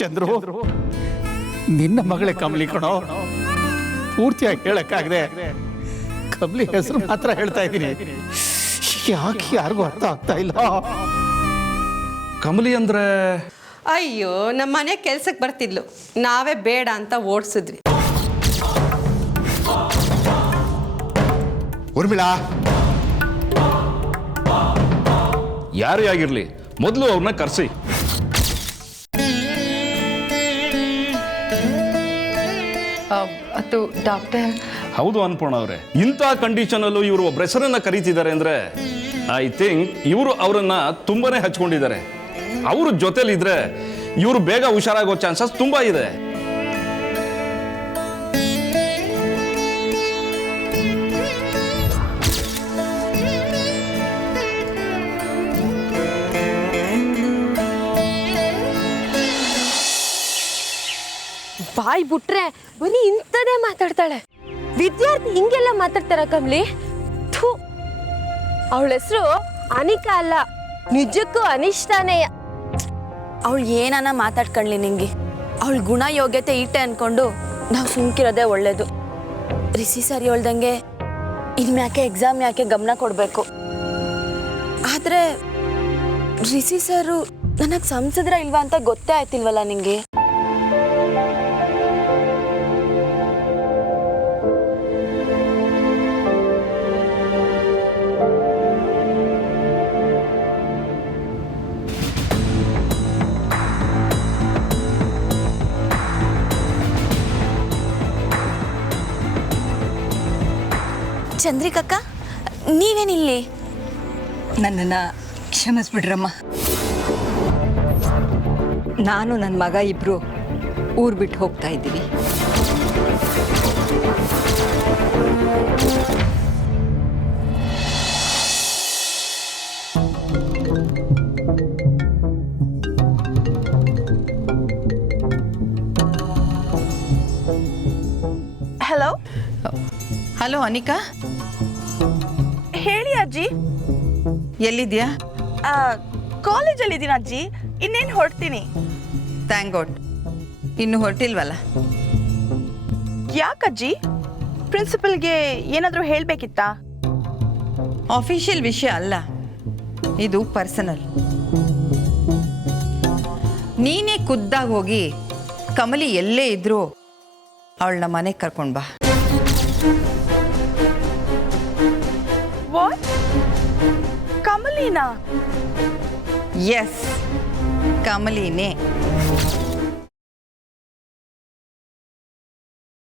ಚಂದ್ರು, ನಿನ್ನ ಮಗಳೇ ಕಮಲಿ ಕಣೋ. ಪೂರ್ತಿಯಾಗಿ ಹೇಳಕ್ಕಾಗದೆ ಕಮಲಿ ಹೆಸರು ಮಾತ್ರ ಹೇಳ್ತಾ ಇದ್ದೀನಿ. ಯಾಕೆ ಯಾರಿಗೂ ಅರ್ಥ ಆಗ್ತಾ ಇಲ್ಲ. ಕಮಲಿ ಅಂದ್ರೆ ಅಯ್ಯೋ, ನಮ್ಮ ಮನೆ ಕೆಲ್ಸಕ್ಕೆ ಬರ್ತಿದ್ಲು, ನಾವೇ ಬೇಡ ಅಂತ ಓಡಿಸಿದ್ವಿ. ಊರ್ಮಿಳಾ, ಯಾರೇ ಆಗಿರ್ಲಿ ಮೊದಲು ಅವ್ರನ್ನ ಕರೆಸಿ. ಅದು ಡಾಕ್ಟರ್. ಹೌದು ಅನ್ಪೂರ್ಣ ಅವರೇ, ಇಂಥ ಕಂಡೀಷನಲ್ಲೂ ಇವರು ಒಬ್ಬರ ಹೆಸರನ್ನ ಕರೀತಿದ್ದಾರೆ ಅಂದ್ರೆ ಐ ಥಿಂಕ್ ಇವರು ಅವರನ್ನ ತುಂಬಾನೇ ಹಚ್ಕೊಂಡಿದ್ದಾರೆ. ಅವರು ಜೊತೆಲಿದ್ರೆ ಇವರು ಬೇಗ ಹುಷಾರಾಗೋ ಚಾನ್ಸಸ್ ತುಂಬಾ ಇದೆ. ಬಾಯ್ ಬಿಟ್ರೆ ಬರೀ ಇಂಥದೇ ಮಾತಾಡ್ತಾಳೆ. ವಿದ್ಯಾರ್ಥಿ ಹಿಂಗೆಲ್ಲ ಮಾತಾಡ್ತಾರ ಕಮ್ಲಿ? ಥೂ, ಅವಳ ಹೆಸರು ಅನಿಕಾ ಅಲ್ಲ, ನಿಜಕ್ಕೂ ಅನಿಷ್ಟಾನೇ. ಅವಳು ಏನಾನ ಮಾತಾಡ್ಕೊಳ್ಳಿ, ನಿಂಗೆ ಅವಳ ಗುಣ ಯೋಗ್ಯತೆ ಇಟ್ಟೆ ಅನ್ಕೊಂಡು ನಾವು ಸುಮ್ಕಿರೋದೇ ಒಳ್ಳೇದು. ರಿಸಿ ಸರಿ ಹೇಳ್ದಂಗೆ ಇನ್ಮ್ಯಾಕೆ ಎಕ್ಸಾಮ್ ಯಾಕೆ ಗಮನ ಕೊಡಬೇಕು. ಆದರೆ ರಿಸಿ ಸರು ನನಗೆ ಸಂಸದ್ರ ಇಲ್ವಾ ಅಂತ ಗೊತ್ತೇ ಆಯ್ತಿಲ್ವಲ್ಲ ನಿಂಗೆ. ಚಂದ್ರಿಕಕ್ಕ, ನೀವೇನಿಲ್ಲಿ? ನನ್ನನ್ನು ಕ್ಷಮಿಸ್ಬಿಡ್ರಮ್ಮ. ನಾನು ನನ್ನ ಮಗ ಇಬ್ಬರು ಊರು ಬಿಟ್ಟು ಹೋಗ್ತಾ ಇದ್ದೀವಿ. ಹಲೋ. ಹಲೋ ಅನಿಕಾ, ಹೇಳಿ ಅಜ್ಜಿ. ಎಲ್ಲಿದ್ಯಾ? ಕಾಲೇಜಲ್ಲಿದ್ದೀನಿ ಅಜ್ಜಿ, ಇನ್ನೇನು ಹೊರಡ್ತೀನಿ. ಥ್ಯಾಂಕ್ ಗಾಡ್, ಇನ್ನು ಹೊರಟಿಲ್ವಲ್ಲ? ಯಾಕಜ್ಜಿ, ಪ್ರಿನ್ಸಿಪಲ್ಗೆ ಏನಾದರೂ ಹೇಳಬೇಕಿತ್ತಾ? ಆಫೀಷಿಯಲ್ ವಿಷಯ ಅಲ್ಲ, ಇದು ಪರ್ಸನಲ್. ನೀನೇ ಖುದ್ದಾಗಿ ಹೋಗಿ ಕಮಲಿ ಎಲ್ಲೇ ಇದ್ರೂ ಅವಳನ್ನ ಮನೆಗೆ ಕರ್ಕೊಂಡು ಬಾ. ವಾಟ್? ಕಮಲಿನಾ? ಎಸ್, ಕಮಲಿನೇ.